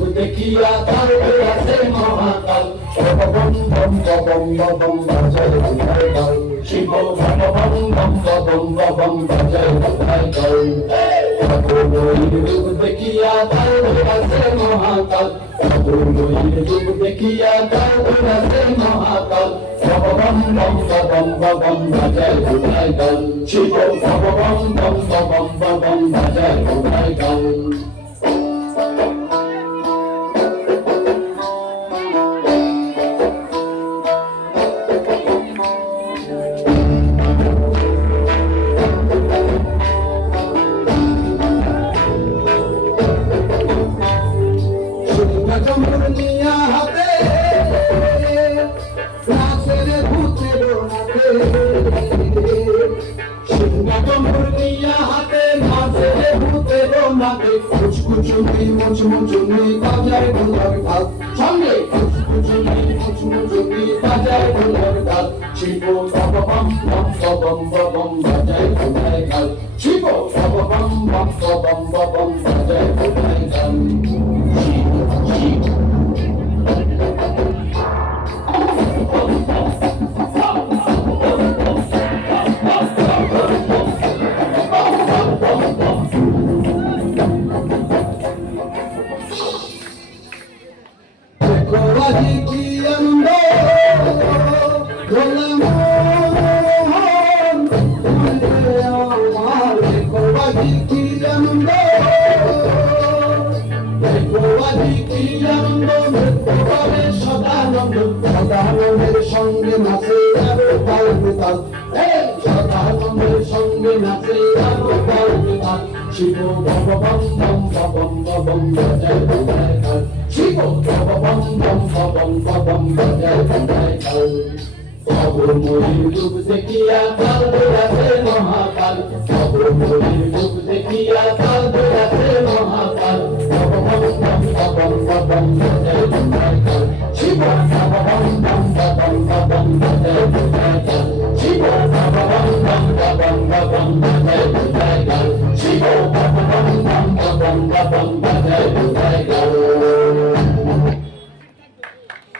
রূপ দেখিয়া কাল আছে মহাকাল বম বম বম বম বাজায় বুঝায় কাল শিব বম বম বম বম বম বাজায় বুঝায় কাল রূপ দেখিয়া কাল আছে মহাকাল রূপ দেখিয়া কাল আছে মহাকাল বম বম বম বম বাজায় বুঝায় কাল শিব বম বম বম বম বাজায় বুঝায় কাল দুনিয়া হাতে নাচের ভূতের নাচে দুনিয়া হাতে নাচের ভূতের নাচে কুচকুচুনি মুচমুচুনি বাজায় ঢোলার ভাত সঙ্গে কুচকুচুনি মুচমুচুনি বাজায় ঢোলার তাল শিব বম বম বম বম বাজায় ঢোলায় কাল শিব বম বম বম বম বাজায় ঢোলায় কাল কোরাজি কি আনন্দ গোলাম আমার কোরাজি কি আনন্দ কোরাজি কি আনন্দ কোরাবে সদানন্দের সঙ্গে নাচে আরো পাল্টে তাল সদানন্দের সঙ্গে নাচে আরো পাল্টে তাল শিব বম বম বম বম বাজায় বাজায় কাল শিব বম বম বম বম বাজায় বাজায় কাল খবর ময়ূর রূপ দেখিয়া কাল আছে